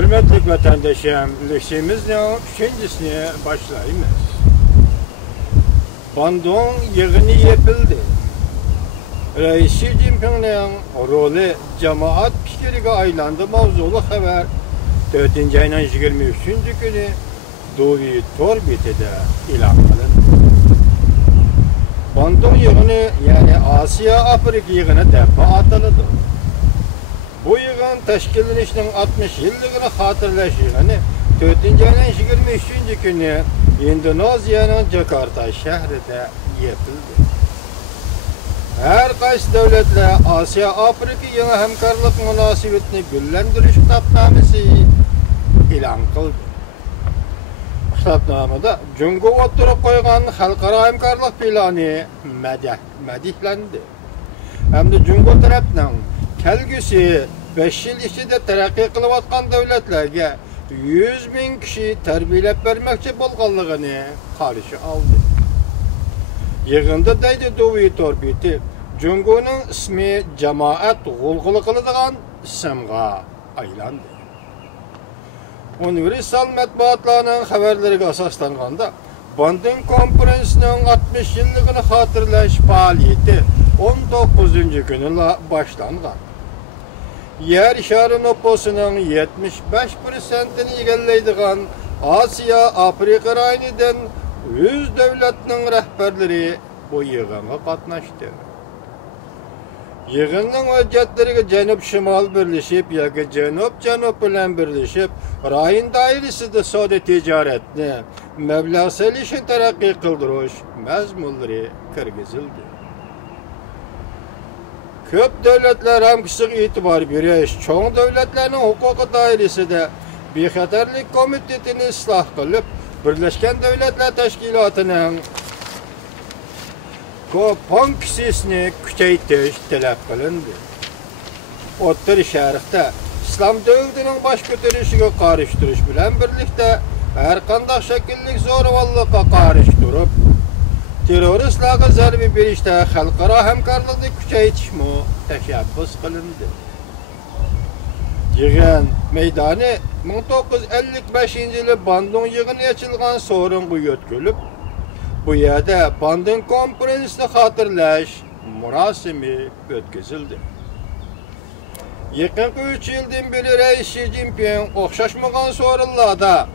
Hürmetli vatandaşım, lüksümüzün üçüncüsüne başlayımız. Bandung yığını yapıldı. Reis Xi Jinping'in rolü cemaat fikriga aylandı mavzulu haber 4. ayının 23. günü Dovi Torbiti'de ilan kılındı. Bandung yığını yani Asya Afrika yığını defa atıldı. Bu yığın teşkilinişinin 60 yıllığını hatırlaş yığını 4. ayının 23. günü Endonezya'nın Jakarta şehrinde yapıldı. Her qaysı devletler Asya Afrika yeni hemkarlık münasebetini güllendiriş kitapnamesi ilan kıldı. Kitapnamada Jungo oturup koygan halkara hemkarlık planı medihlendi. Hem de Jungo tarafından kelgüsü 5 yıl içinde terakki kılıvatkan devletlerge 100.000 kişi terbiyelep vermekçi bolğanlığını karşı aldı. Yığında deydi Dovi Torbiti, Jungo'nun ismi cemaat gulgulu kılıdığan isimga aylandı. Universal matbuatlarının haberleriga asaslanğanda Bandung Konferansiyaning 60 yıllığını hatırlaş faaliyeti 19. günüyle başlanğan. Yer şarı nüfusunun 75%'ini egelleydigan Asya Afrika rayonidan 100 devletinin rehberleri bu yığına katnaştı. Yığının hüccetleriga Janub-Şimal birleşip yoki Janub-Janub bilen birleşip rayon dairesinde savdo ticaretni mablag' solishni taraqqiy qildirish mazmunlari kirgizildi. Köp devletler hamkisiga e'tibor berish, çoğun devletlerin hukuki dairesinde Bexatarlik komitetini isloh qilib, Birleşken Devletler Teşkilatı'nın fonksiyasını küçeytiş talep kılındı. O'rta Şərqdə İslam devletinin baş götürüşüge qarşı duruş bilen birlikte her qandaq şekillik zo'ravonlikqa qarşı durup, teröristlarga zarbi berishda xalqaro hamkorlikni kuchaytirishmi tashabbus qilindi. Yığın meydanı 1955 yılı Bandung yığını açılgan sorun bu yötkülüp, bu yerde Bandung Konferansiyasını hatırlaş murasimi ötküzüldü. Yakınki 3 yıldan beri Reis Xi Jinping okşaşmagan sorunlarda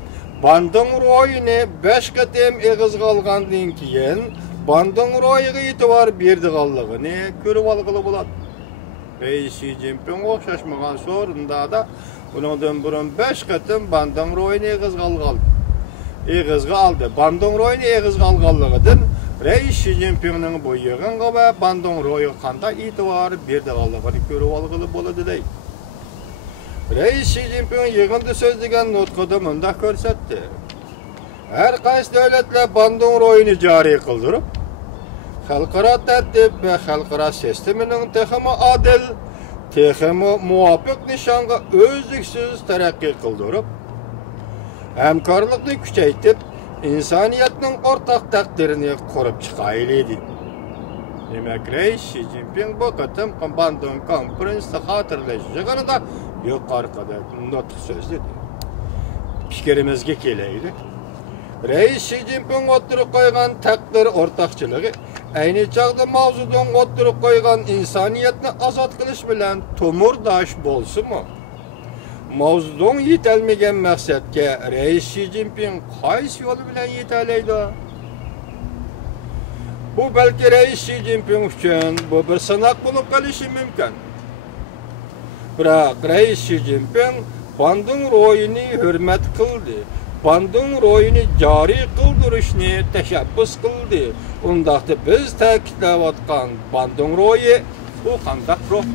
Bandung royunu 5 qatim eğizga algandan keyin Bandung royuga itibar berdiganligini ko'rib olg'ili bo'ladi. Reis Xi Jinping okşaşmagan sorunda da bundan burun 5 qatim Bandung royunu eğizga aldı. Bandung royunu eğizga alganligidan Reis Xi Jinping'nin bu yığınga ve Bandung royu qanday itibar berdiganligini ko'rib olg'ili bo'ladi deydi. Reis Xi Jinping yığında so'zlagan nutqida munda ko'rsatdi. Her qaysi devletler Bandung royunu joriy qildirib, xalqaro tartib ve xalqaro sistemining texmi adil, texmi muvofiq nishonga o'zliksiz taraqqiy qildirib, hamkorlikni kuchaytirib, insoniyatning o'rtaq taqdirini qurib chiqaylik. Demak, Reis Xi Jinping bu qatim Bandung Konferansiyasida hatırlash yig'inida yuqorida nutq so'zladi. Fikrimizga kelaylik. Reis Xi Jinping o'tirib qo'ygan taqdir o'rtaqchiligi ayni chog'da mavzudan o'tirib qo'ygan insoniyatni ozod qilish bilan to'murdosh bo'lsinmi? Mavzudan yetolmagan maqsadga Reis Xi Jinping qaysi yo'l bilan yetalaydi? Bu belki Reis Xi Jinping uchun bu bir sinoq bo'lib qolishi mumkin. Biroq Reis Xi Jinping Bandung royini hurmat qildi. Bandung royunu joriy qildirishni tashabbus qildi. Undaqda biz ta'kidlayotgan Bandung royi bu qanday ro'y?